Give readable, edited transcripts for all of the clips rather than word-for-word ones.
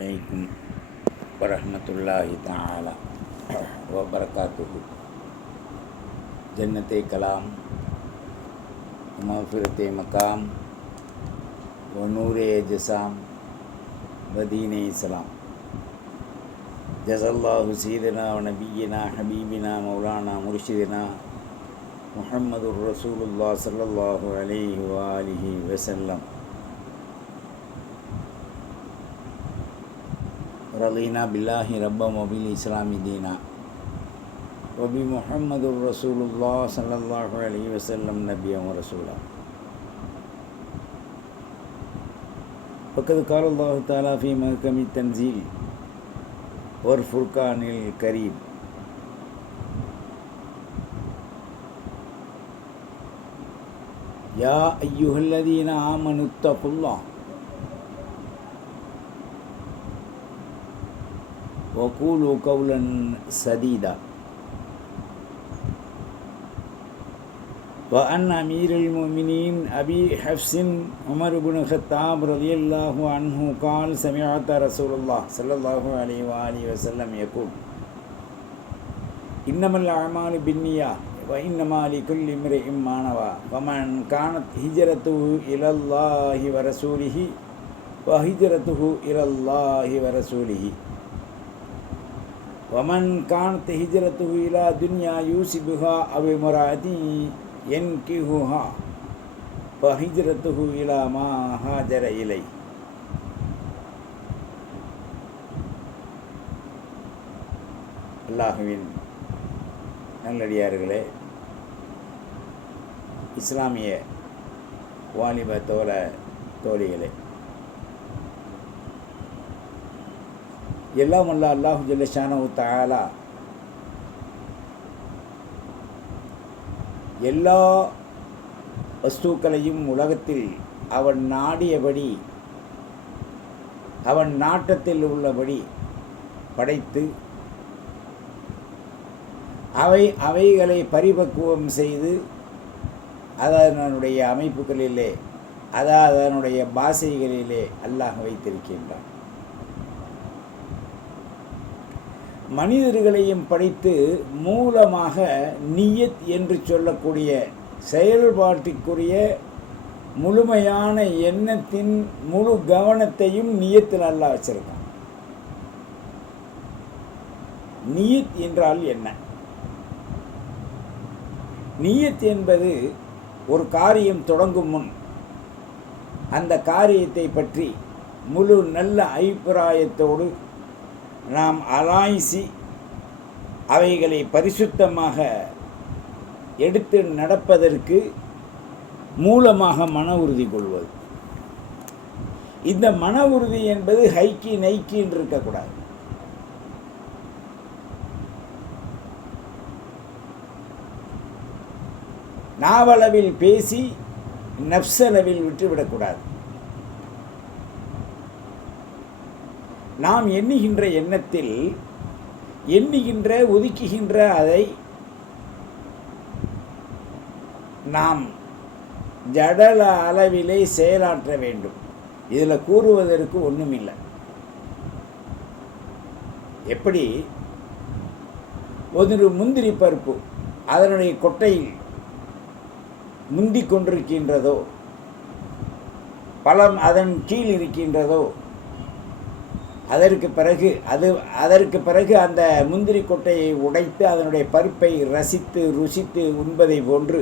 அலைக்கும் வரஹ்மத்துல்லாஹி தஆலா வ பரகாத்துஹு. ஜன்னத்தே கலாம், மஃபிரத்தே மகாம், வ நூரே ஜஸாம், வ தீனே இஸ்லாம். ஜஸல்லாஹு சீதனா வ நபியினா ஹபீபினா மௌலானா முர்ஷிதினா முஹம்மதுர் ரசூலுல்லாஹ் ஸல்லல்லாஹு அலைஹி வ ஆலிஹி வஸல்லம். ரலீனா பில்லாஹி ரப்பம் வபில் இஸ்லாமி தீனா வபி முஹம்மதுர் ரசூலுல்லாஹ் ஸல்லல்லாஹு அலைஹி வஸல்லம் நபியம் ரசூலா. ஃபக்கத் கால அல்லாஹு தஆலா ஃபீ மஹ்கமி தன்சீல் வல் ஃபுர்கானில் கரீம். யா அய்யுஹல்லதீன ஆமனுத்தகுல்லாஹ் وقولوا قولا سديدا. وأن أمير المؤمنين أبي حفص عمر بن الخطاب رضي الله عنه قال سمعت رسول الله صلى الله عليه وآله وسلم يقول إنما الأعمال بالنيات وإنما لكل امرئ ما نوى ومن كانت هجرته إلى الله ورسوله وهجرته إلى الله ورسوله ومن كانت هجرته إلى دنيا يوسبها أو امرأة ينكحها فهجرته إلى ما هاجر إليه. அல்லாஹுவின் நல்லடியார்களே, இஸ்லாமிய வாலிப தோழிகளே, எல்லாம் அல்ல அல்லாஹு ஜல்ல ஷானஹு தஆலா எல்லா வஸ்துக்களையும் உலகத்தில் அவன் நாடியபடி அவன் நாட்டத்தில் உள்ளபடி படைத்து அவைகளை பரிபக்குவம் செய்து அதனுடைய அமைப்புகளிலே அதனுடைய பாஷைகளிலே அல்லாஹ் வைத்திருக்கின்றான். மனிதர்களையும் படைத்து மூலமாக நியத் என்று சொல்லக்கூடிய செயல்பாட்டிற்குரிய முழுமையான எண்ணத்தின் முழு கவனத்தையும் நியத்தில் அல்லாஹ் வச்சிருக்கான். நியத் என்றால் என்ன? நியத் என்பது ஒரு காரியம் தொடங்கும் முன் அந்த காரியத்தை பற்றி முழு நல்ல அபிப்பிராயத்தோடு நாம் ஆராய்ச்சி அவைகளை பரிசுத்தமாக எடுத்து நடப்பதற்கு மூலமாக மன உறுதி கொள்வது. இந்த மன உறுதி என்பது ஹைக்கி நைக்கின்னு இருக்கக்கூடாது. நாவளவில் பேசி நப்சளவில் விட்டுவிடக்கூடாது. நாம் எண்ணுகின்ற எண்ணத்தில் ஒதுக்குகின்ற அதை நாம் ஜடல அளவிலே செயலாற்ற வேண்டும். இதில் கூறுவதற்கு ஒன்றுமில்லை. எப்படி ஒரு முந்திரி பருப்பு அதனுடைய கொட்டையில் முந்திக் கொண்டிருக்கின்றதோ, பழம் அதன் கீழ் இருக்கின்றதோ, அதற்கு பிறகு அந்த முந்திரி கொட்டையை உடைத்து அதனுடைய பருப்பை ருசித்து உண்பதை போன்று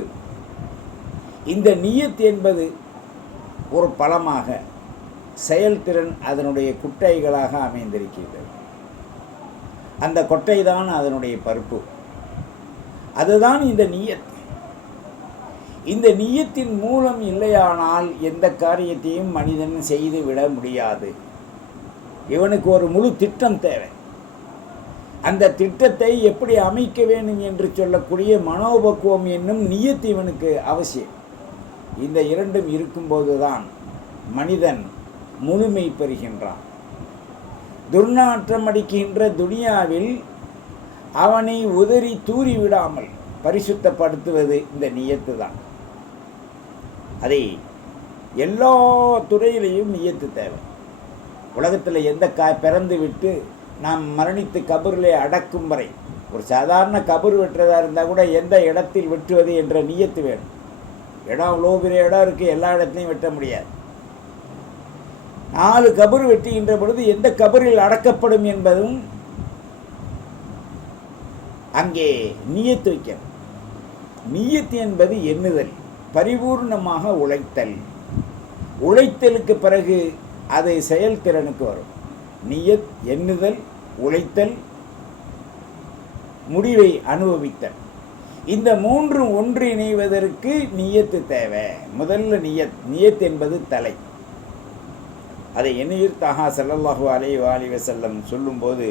இந்த நியத் என்பது ஒரு பழமாக செயல்திறன் அதனுடைய குட்டைகளாக அமைந்திருக்கின்றது. அந்த கொட்டை தான் அதனுடைய பருப்பு. அதுதான் இந்த நியத். இந்த நியத்தின் மூலம் இல்லையானால் எந்த காரியத்தையும் மனிதன் செய்து விட முடியாது. இவனுக்கு ஒரு முழு திட்டம் தேவை. அந்த திட்டத்தை எப்படி அமைக்க வேண்டும் என்று சொல்லக்கூடிய மனோபக்குவம் என்னும் நியத் இவனுக்கு அவசியம். இந்த இரண்டும் இருக்கும்போது தான் மனிதன் முழுமை பெறுகின்றான். துர்நாற்றம் அடிக்கின்ற துனியாவில் அவனை உதறி தூறி விடாமல் பரிசுத்தப்படுத்துவது இந்த நியத்து தான். அதை எல்லா துறையிலையும் நியத்து தேவை. உலகத்தில் எந்த பிறந்து விட்டு நாம் மரணித்து கபரிலே அடக்கும் வரை, ஒரு சாதாரண கபர் வெட்டுறதா இருந்தால் கூட எந்த இடத்தில் வெட்டுவது என்ற நியத்து வேணும். இடம் அவ்வளோ பெரிய இடம் இருக்குது, எல்லா இடத்துலையும் வெட்ட முடியாது. 4 கபர் வெட்டுகின்ற பொழுது எந்த கபரில் அடக்கப்படும் என்பதும் அங்கே நியத்து வைக்கணும். நியத்து என்பது எண்ணுதல், பரிபூர்ணமாக உழைத்தல். உழைத்தலுக்கு பிறகு அது செயல்திறனுக்கு வரும். நியத் எண்ணுதல், உழைத்தல், முடிவை அனுபவித்தல். இந்த 3 ஒன்றிணைவதற்கு நியத்து தேவை. முதல்ல நியத் என்பது தலை. அதை எண்ணிர் தஹா ஸல்லல்லாஹு அலைஹி வஸல்லம் சொல்லும்போது,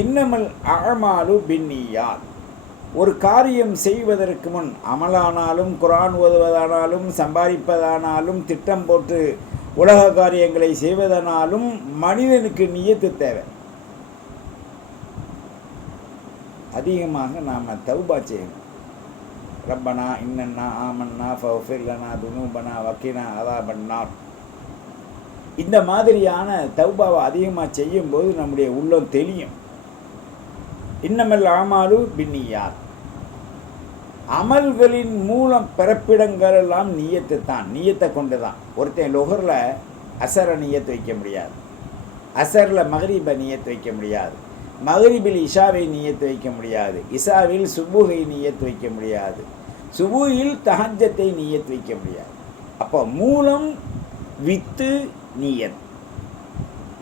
இன்னமல் அஅமாலு பின்னியாத், ஒரு காரியம் செய்வதற்கு முன், அமலானாலும் குர்ஆன் ஓதுவதானாலும் சம்பாதிப்பதானாலும் திட்டம் போட்டு உலக காரியங்களை செய்வதனாலும் மனிதனுக்கு நியத்து தேவை. அதிகமாக நாம் தௌபா செய்யணும். ரப்பனா இன்னன்னா ஆமன்னா ஃபஃபிர் லனா துனூபனா வக்கினா அதாபன்னார். இந்த மாதிரியான தௌபாவை அதிகமாக செய்யும்போது நம்முடைய உள்ளம் தெளியும். இன்னமல் அமாலு பின்னியாத், அமல்களின் மூலம் பிறப்பிடங்கள் எல்லாம் நியத்து தான், நியத்தை கொண்டு தான். ஒருத்தன் லொஹரில் அசரை நியத்து வைக்க முடியாது, அசரில் மகரிபை நியத்து வைக்க முடியாது, மகரிபில் இஷாவை நியத்து வைக்க முடியாது, இஷாவில் சுபூகை நியத்து வைக்க முடியாது, சுபூயில் தஹஜ்ஜத்தை நியத்து வைக்க முடியாது. அப்போ மூலம் வித்து நியத்.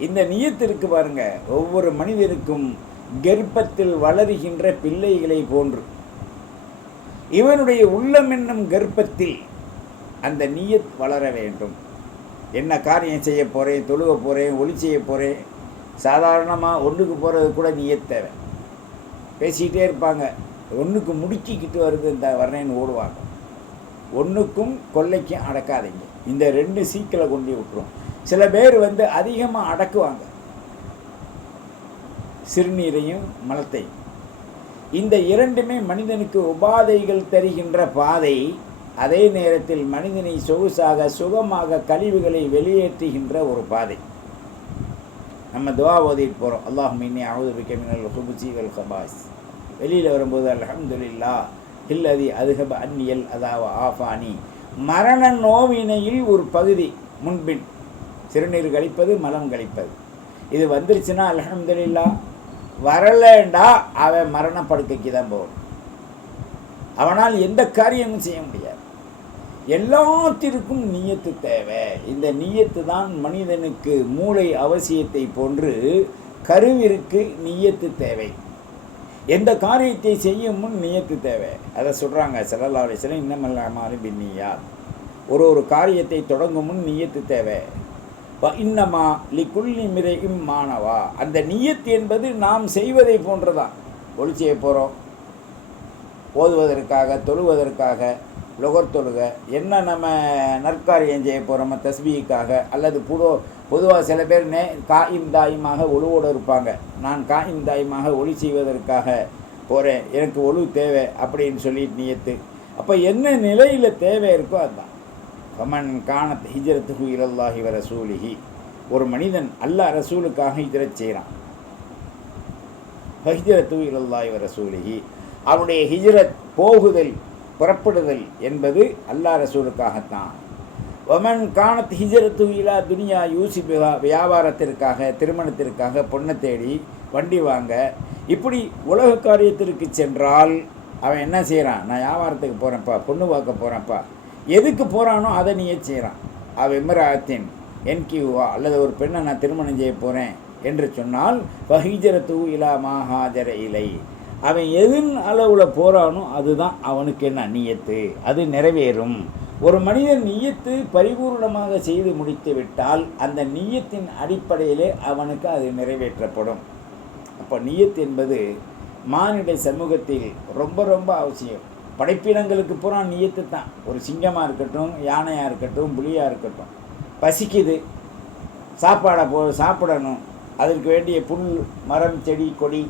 இந்த நியத்து இருக்கு பாருங்க, ஒவ்வொரு மனிதருக்கும் கர்ப்பத்தில் வளருகின்ற பிள்ளைகளை போன்று இவனுடைய உள்ளம் என்னும் கர்ப்பத்தில் அந்த நியத் வளர வேண்டும். என்ன காரியம் செய்ய போகிறேன், தொழுக போகிறேன், ஒளி செய்ய போகிறேன், சாதாரணமாக ஒன்றுக்கு போகிறது கூட நியத் தேவை. பேசிக்கிட்டே இருப்பாங்க, ஒன்றுக்கு முடுக்கிக்கிட்டு வருது இந்த வர்றேன்னு ஓடுவாங்க. ஒன்றுக்கும் கொள்ளைக்கும் அடக்காதீங்க, இந்த 2 சீக்கில கொண்டு விட்டுரும். சில பேர் அதிகமாக அடக்குவாங்க, சிறுநீரையும் மலத்தையும். இந்த 2மே மனிதனுக்கு உபாதைகள் தருகின்ற பாதை. அதே நேரத்தில் மனிதனை சொகுசாக சுகமாக கழிவுகளை வெளியேற்றுகின்ற ஒரு பாதை. நம்ம துவா ஓதிட்டு போகிறோம், அல்லாஹும்ம இன்னி அஊது பிக மினல் குபுஸி வல் கபாஸ். வெளியில் வரும்போது அல்ஹம்துலில்லாஹ் இல்லதி அதுஹப அன்னியல் அதாவ ஆஃபானி. மரண நோவினையில் ஒரு பகுதி முன்பின் சிறுநீர் கழிப்பது, மலம் கழிப்பது. இது வந்துருச்சுன்னா அல்ஹம்துலில்லாஹ், வரலேண்டா அவன் மரணப்படுக்கைக்கு தான் போகணும். அவனால் எந்த காரியமும் செய்ய முடியாது. எல்லாத்திற்கும் நியத்து தேவை. இந்த நியத்து தான் மனிதனுக்கு மூளை அவசியத்தை போன்று கருவிற்கு நியத்து தேவை. எந்த காரியத்தை செய்யும் முன் நியத்து தேவை. அதை சொல்கிறாங்க ஸல்லல்லாஹு அலைஹி வஸல்லம், இன்னமல் அமாலு பின்னியாத். ஒரு காரியத்தை தொடங்கும் முன் நியத்து தேவை. இன்னமா லிகுல்லி மிரைஇம் மானவா. அந்த நியத் என்பது நாம் செய்வதை போன்றுதான். ஒளி செய்ய போகிறோம், ஓதுவதற்காக, தொழுவதற்காக, லொகர் தொழுக, என்ன நம்ம நற்காரியம் செய்ய போகிறோமோ தஸ்பீக்காக, அல்லது பொதுவாக சில பேர் காயிம் தாயமாக ஒழுவோடு இருப்பாங்க. நான் காயிம் தாயமாக ஒளி செய்வதற்காக போகிறேன், எனக்கு ஒழு தேவை அப்படின்னு சொல்லிட்டு நியத்து. அப்போ என்ன நிலையில் தேவை இருக்கோ அதுதான். ஃபமன் கானத் ஹிஜ்ரத்துஹு இலல்லாஹி வ ரசூலிஹி. ஒரு மனிதன் அல்லாஹ் ரசூலுக்காக ஹிஜ்ரத் செய்கிறான். ஹிஜ்ரத்துஹு இலல்லாஹி வ ரசூலிஹி, அவனுடைய ஹிஜ்ரத் போகுதல், புறப்படுதல் என்பது அல்லாஹ் ரசூலுக்காகத்தான். வமன் கானத் ஹிஜ்ரத்துஹு இலா துனியா யூசிபுஹா, வியாபாரத்திற்காக, திருமணத்திற்காக, பொண்ணை தேடி, வண்டி வாங்க, இப்படி உலக காரியத்திற்கு சென்றால் அவன் என்ன செய்கிறான்? நான் வியாபாரத்துக்கு போகிறேன்ப்பா, பொண்ணு பார்க்க போகிறேன்ப்பா. எதுக்கு போகிறானோ அதை நியத் செய்கிறான். இம்ராஅத்தின் என்கியூவா, அல்லது ஒரு பெண்ணை நான் திருமணம் செய்ய போகிறேன் என்று சொன்னால் ஃபஹிஜ்ரத்துஹு இலா மா ஹாஜர இலை. அவன் எதின் அளவில் போகிறானோ அதுதான் அவனுக்கு என்ன நியத்து, அது நிறைவேறும். ஒரு மனிதன் நியத்து பரிபூர்ணமாக செய்து முடித்து விட்டால் அந்த நியத்தின் அடிப்படையிலே அவனுக்கு அது நிறைவேற்றப்படும். அப்போ நியத் என்பது மானிட சமூகத்தில் ரொம்ப ரொம்ப அவசியம். படைப்பினங்களுக்கு பூரா நியத்து தான். ஒரு சிங்கமாக இருக்கட்டும், யானையாக இருக்கட்டும், புலியாக இருக்கட்டும், பசிக்குது, சாப்பிடணும், அதற்கு வேண்டிய புல், மரம், செடி, கொடி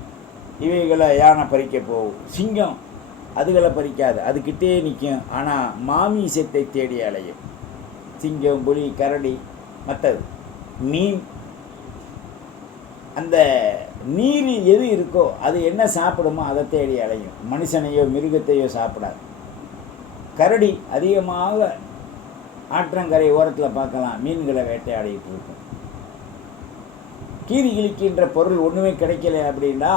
இவைகளை யானை பறிக்க போகும். சிங்கம் அதுகளை பறிக்காது, அதுக்கிட்டே நிற்கும். ஆனால் மாமிசத்தை தேடி அலையும். சிங்கம், புலி, கரடி, மற்றது மீன் அந்த நீரில் எது இருக்கோ அது என்ன சாப்பிடுமோ அதை தேடி அலையும். மனுஷனையோ மிருகத்தையோ சாப்பிடாது. கரடி அதிகமாக ஆற்றங்கரை ஓரத்தில் பார்க்கலாம், மீன்களை வேட்டையாடிட்டு இருக்கும். கீரி கிழிக்கின்ற பொருள் ஒன்றுமே கிடைக்கல அப்படின்னா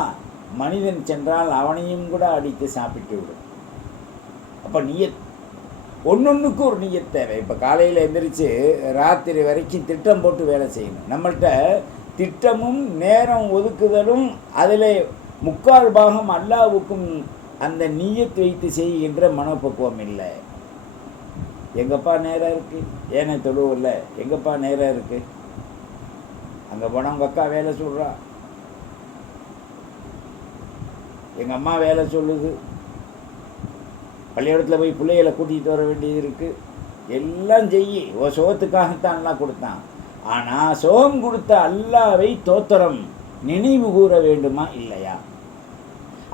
மனிதன் சென்றால் அவனையும் கூட அடித்து சாப்பிட்டு விடும். அப்போ நீயத், ஒன்னொன்றுக்கும் ஒரு நீயத் தேவை. இப்போ காலையில் எந்திரிச்சு ராத்திரி வரைக்கும் திட்டம் போட்டு வேலை செய்யணும். நம்மள்கிட்ட திட்டமும் நேரம் ஒதுக்குதலும் அதில் 3/4 அல்லாவுக்கும் அந்த நீயத் வைத்து செய்கின்ற மனப்பக்குவம் இல்லை. எங்கப்பா நேரம் இருக்குது, ஏனே தொழுவில்ல, எங்கப்பா நேரம் இருக்குது, அங்கே போனால் உங்கள் அக்கா வேலை சொல்கிறா, எங்கள் அம்மா வேலை சொல்லுது, பள்ளிக்கூடத்தில் போய் பிள்ளைகளை கூட்டிகிட்டு வர வேண்டியது இருக்குது, எல்லாம் செய்யி. ஓ சோகத்துக்காகத்தான் எல்லாம் கொடுத்தான். ஆனால் சோகம் கொடுத்த அல்லாவை தோத்திரம் நினைவு கூற வேண்டுமா இல்லையா?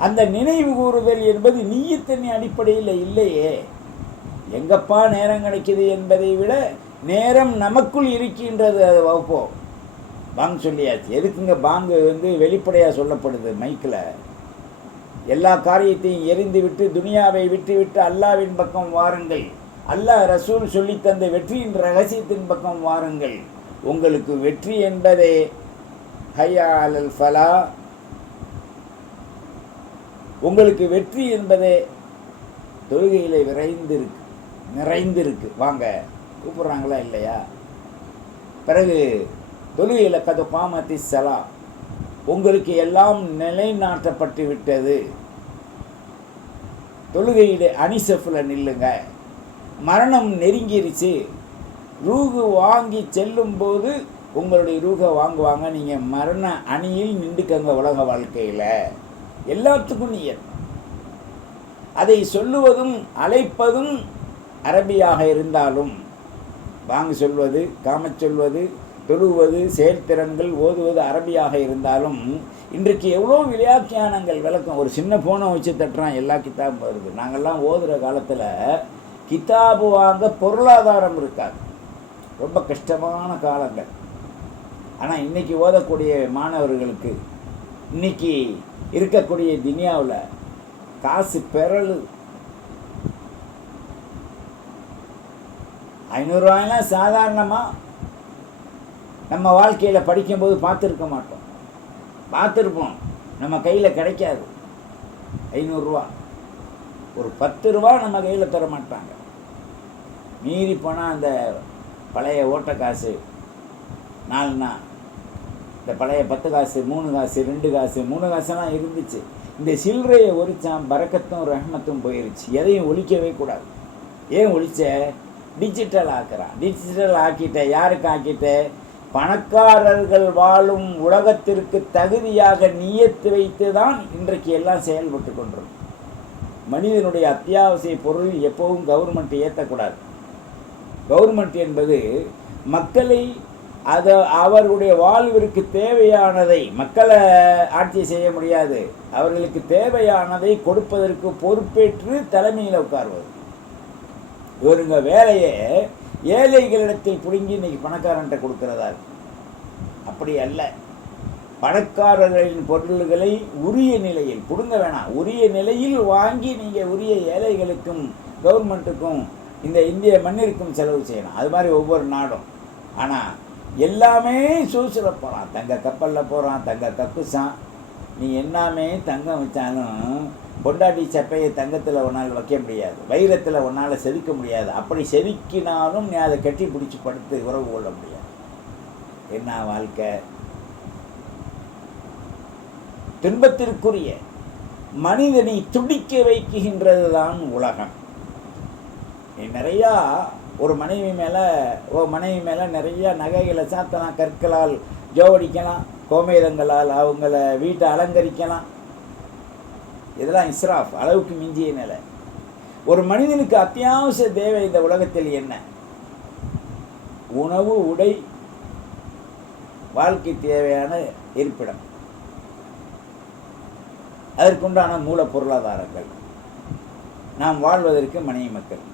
அந்த நினைவு கூறுதல் என்பது நீயத்தின் அடிப்படையில் இல்லையே. எங்கப்பா நேரம் கிடைக்கிது என்பதை விட நேரம் நமக்குள் இருக்கின்றது. அது வகுப்போம். பாங்கு சொல்லியாச்சு. எதுக்குங்க பாங்கு வெளிப்படையாக சொல்லப்படுது மைக்கில்? எல்லா காரியத்தையும் எரிந்து விட்டு துனியாவை விட்டு விட்டு அல்லாவின் பக்கம் வாருங்கள், அல்லாஹ் ரசூல் சொல்லி தந்த வெற்றியின் ரகசியத்தின் பக்கம் வாருங்கள். உங்களுக்கு வெற்றி என்பதே ஹய்யா அலல் ஃபலா, உங்களுக்கு வெற்றி என்பதே தொழுகையில் நிறைந்திருக்கு. வாங்க கூப்பிட்றாங்களா இல்லையா? பிறகு தொழுகையில் கது பாமத்தி சலா, உங்களுக்கு எல்லாம் நிலைநாட்டப்பட்டு விட்டது. தொழுகையில் அணிசஃபில் நில்லுங்க. மரணம் நெருங்கிருச்சு. ரூகு வாங்கி செல்லும்போது உங்களுடைய ரூகை வாங்குவாங்க. நீங்கள் மரண அணியில் நின்றுக்கங்க. உலக வாழ்க்கையில் எல்லாத்துக்கும் நீயத். அதை சொல்லுவதும் அழைப்பதும் அரபியாக இருந்தாலும், வாங்க சொல்வது, காமச் சொல்வது, தொழுவது, செயல்திறன்கள் ஓதுவது அரபியாக இருந்தாலும், இன்றைக்கு எவ்வளோ விளையாக்கியானங்கள் விளக்கம். ஒரு சின்ன ஃபோனை வச்சு தட்டுறான், எல்லா கித்தாபும் வருது. நாங்கள்லாம் ஓதுகிற காலத்தில் கித்தாபு வாங்க பொருளாதாரம் இருக்காது, ரொம்ப கஷ்டமான காலங்கள். ஆனால் இன்றைக்கி ஓதக்கூடிய மாணவர்களுக்கு, இன்றைக்கி இருக்கக்கூடிய துனியாவில் காசு பெறலு. 500 ரூபாயெல்லாம் சாதாரணமாக நம்ம வாழ்க்கையில் படிக்கும்போது பார்த்துருக்க மாட்டோம். பார்த்துருப்போம், நம்ம கையில் கிடைக்காது. 500 ரூபா, ஒரு 10 ரூபா நம்ம கையில் தர மாட்டாங்க. மீறி போனால் அந்த பழைய ஓட்ட காசு 4 இந்த பழைய 10 காசு, 3 காசு, 2 காசு, 3 காசெல்லாம் இருந்துச்சு. இந்த சில்லறையை ஒழிச்சான், பரக்கத்தும் ரஹ்மத்தும் போயிருச்சு. எதையும் ஒழிக்கவே கூடாது. ஏன் ஒழிச்ச? டிஜிட்டல் ஆக்குறான். டிஜிட்டல் ஆக்கிட்ட. யாருக்கு ஆக்கிட்ட? பணக்காரர்கள் வாழும் உலகத்திற்கு தகுதியாக நியத்து வைத்து தான் இன்றைக்கு எல்லாம் செயல்பட்டு கொண்டிருக்கும். மனிதனுடைய அத்தியாவசிய பொருள் எப்பவும் கவர்மெண்ட் ஏற்றக்கூடாது. கவர்மெண்ட் என்பது மக்களை அவர்களுடைய வாழ்விற்கு தேவையானதை, மக்களை ஆட்சி செய்ய முடியாது, அவர்களுக்கு தேவையானதை கொடுப்பதற்கு பொறுப்பேற்று தலைமையில் உட்கார்வது. இவருங்க வேலையை ஏழைகளிடத்தில் பிடுங்கி இன்னைக்கு பணக்காரன்ட்ட கொடுக்கிறதா? அப்படி அல்ல. பணக்காரர்களின் பொருள்களை உரிய நிலையில் பிடுங்க வேணாம், உரிய நிலையில் வாங்கி நீங்கள் உரிய ஏழைகளுக்கும் கவர்மெண்ட்டுக்கும் இந்த இந்திய மண்ணிற்கும் செலவு செய்யணும். அது மாதிரி ஒவ்வொரு நாடும். ஆனால் எல்லாமே சூசில் போகிறான், தங்க கப்பலில் போகிறான், தங்க கக்குசான். நீ எல்லாமே தங்கம் வச்சாலும் பொண்டாட்டி சப்பையை தங்கத்தில் ஒன்றால் வைக்க முடியாது, வைரத்தில் ஒன்றால் செதுக்க முடியாது. அப்படி செதுக்கினாலும் நீ அதை கட்டி பிடிச்சி படுத்து உறவு கொள்ள முடியாது. என்ன வாழ்க்கை? துன்பத்திற்குரிய மனிதனை துடிக்க வைக்கின்றது தான் உலகம். நீ நிறையா ஒரு மனைவி மேலே நிறையா நகைகளை சாத்தலாம், கற்களால் ஜோடிக்கலாம், கோமேதங்களால் அவங்கள வீட்டை அலங்கரிக்கலாம். இதெல்லாம் இஸ்ராஃப், அளவுக்கு மிஞ்சிய நிலை. ஒரு மனிதனுக்கு அத்தியாவசிய தேவை இந்த உலகத்தில் என்ன? உணவு, உடை, வாழ்க்கை தேவையான இருப்பிடம், அதற்குண்டான மூல பொருளாதாரங்கள், நாம் வாழ்வதற்கு மனைவி மக்கள்,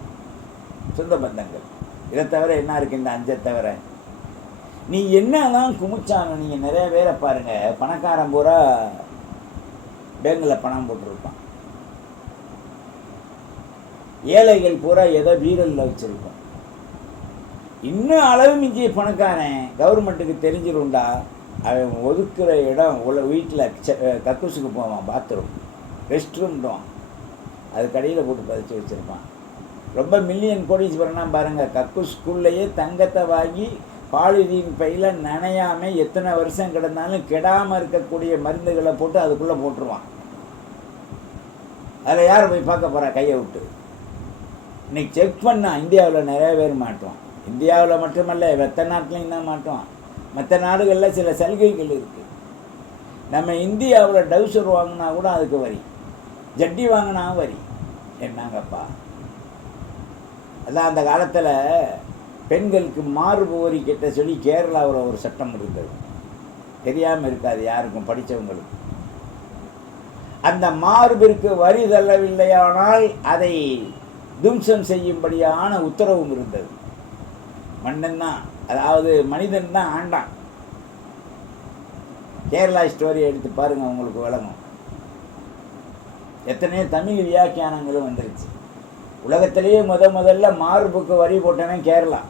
சொந்த பந்தங்கள். இதை தவிர என்ன இருக்குது? இந்த 5 தவிர நீ என்ன தான் குமிச்சாலும் நீங்கள் நிறைய பேரை பாருங்கள், பணக்காரன் பூரா பேங்கில் பணம் போட்டிருப்பான், ஏழைகள் பூரா எதோ வீரலில் வச்சுருக்கோம். இன்னும் அளவு மிஞ்சிய பணக்காரன் கவர்மெண்ட்டுக்கு தெரிஞ்சிருண்டா அவன் ஒதுக்குற இடம் வீட்டில் கக்கூசுக்கு போவான், பாத்ரூம் ரெஸ்ட் ரூம்டுவான், அது கடையில் போட்டு பதிச்சு வச்சுருப்பான். ரொம்ப மில்லியன் கோடீஸ்வரனா பாருங்கள், கக்கூஸ்குள்ளேயே தங்கத்தை வாங்கி பாலிதீன் பையில் நனையாமல் எத்தனை வருஷம் கிடந்தாலும் கெடாமல் இருக்கக்கூடிய மருந்துகளை போட்டு அதுக்குள்ளே போட்டுருவான். அதில் யார் போய் பார்க்க போகிறா கையை விட்டு? இன்னைக்கு செக் பண்ணால் இந்தியாவில் நிறைய பேர் மாட்டுவான். இந்தியாவில் மட்டுமல்ல, மற்ற நாட்டிலையும் தான் மாட்டுவான். மற்ற நாடுகளில் சில சலுகைகள் இருக்குது. நம்ம இந்தியாவில் டவுசர் வாங்கினா கூட அதுக்கு வரி, ஜட்டி வாங்கினா வரி. என்னங்கப்பா, அதான் அந்த காலத்தில் பெண்களுக்கு மார்பு வரி கட்ட சொல்லி கேரளாவில் ஒரு சட்டம் இருந்தது. தெரியாமல் இருக்காது யாருக்கும், படித்தவங்களுக்கு. அந்த மார்பிற்கு வரி தள்ளவில்லையானால் அதை தும்சம் செய்யும்படியான உத்தரவும் இருந்தது. மன்னன் தான், அதாவது மனிதன் தான் ஆண்டான். கேரளா ஸ்டோரியை எடுத்து பாருங்கள், உங்களுக்கு விளங்கும். எத்தனையோ தமிழ் வியாக்கியானங்களும் வந்துருச்சு. உலகத்திலேயே முதல்ல மார்புக்கு வரி போட்டவன் கேரளா.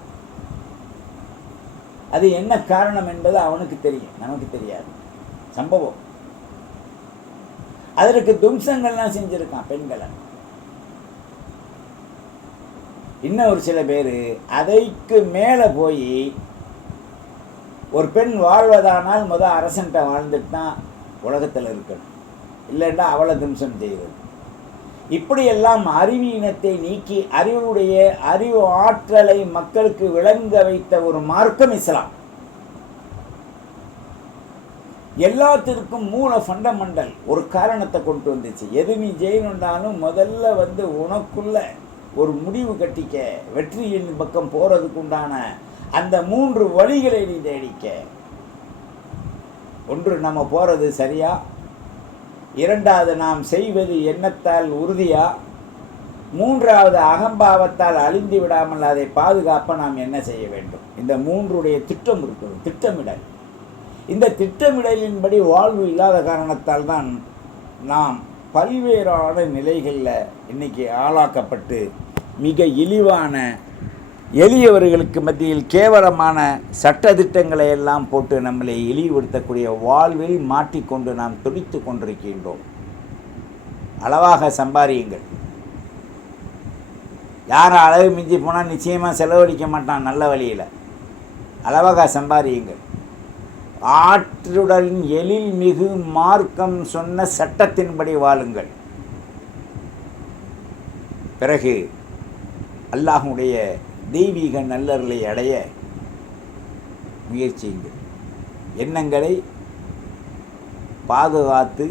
அது என்ன காரணம் என்பது அவனுக்கு தெரியும், நமக்கு தெரியாது. சம்பவம். அதற்கு தும்சங்கள்லாம் செஞ்சிருக்கான் பெண்களை. இன்னும் ஒரு சில பேர் அதைக்கு மேலே போய் ஒரு பெண் வாழ்வதானால் அரசன்ட்ட வாழ்ந்துட்டு தான் உலகத்தில் இருக்கணும், இல்லைன்னா அவளை தும்சம் செய்வது. இப்படியெல்லாம் அறிவீனத்தை நீக்கி அறிவு ஆற்றலை மக்களுக்கு விளங்க வைத்த ஒரு மார்க்கம் இஸ்லாம். எல்லாத்திற்கும் மூல ஃபண்டமெண்டல் ஒரு காரணத்தை கொண்டு வந்துச்சு. எது நீ ஜெயிலுண்டாலும் முதல்ல உனக்குள்ள ஒரு முடிவு கட்டிக்க, வெற்றியின் பக்கம் போகிறதுக்கு உண்டான அந்த 3 வழிகளை நீ தேடிக்க. ஒன்று, நம்ம போகிறது சரியா? இரண்டாவது, நாம் செய்வது எண்ணத்தால் உறுதியா? மூன்றாவது, அகம்பாவத்தால் அழிந்து விடாமல் அதை பாதுகாப்ப நாம் என்ன செய்ய வேண்டும்? இந்த 3உடைய திட்டம் இருக்குது, திட்டமிடல். இந்த திட்டமிடலின்படி வாழ்வு இல்லாத காரணத்தால் தான் நாம் பல்வேறான நிலைகளில் இன்னைக்கு ஆளாக்கப்பட்டு மிக இழிவான, எளியவர்களுக்கு மத்தியில் கேவலமான சட்டத்திட்டங்களை எல்லாம் போட்டு நம்மளை இழிவுபடுத்தக்கூடிய வாழ்வில் மாட்டிக்கொண்டு நாம் துடித்து கொண்டிருக்கின்றோம். அளவாக சம்பாதியுங்கள். யாரும் அளவு மிஞ்சி போனால் நிச்சயமாக செலவழிக்க மாட்டான் நல்ல வழியில். அளவாக சம்பாதியுங்கள். ஆற்றுடன் எழில் மிகு மார்க்கம் சொன்ன சட்டத்தின்படி வாழுங்கள். பிறகு அல்லாஹ்வுடைய தெய்வீக நல்லருளை அடைய முயற்சியுங்கள். எண்ணங்களை பாதுகாத்து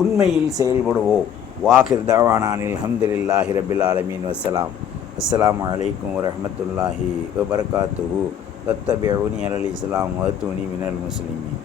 உண்மையில் செயல்படுவோம். வாஹிர் தவானானில் அல்ஹம்துலில்லாஹி ரப்பில் ஆலமீன். வஸ்ஸலாம். அஸ்ஸலாமு அலைக்கும் வரஹ்மத்துல்லாஹி வபரகாத்துஹு. வத்தபிஉனி அலல் இஸ்லாம் வஅத்தூனி மினல் முஸ்லிமீன்.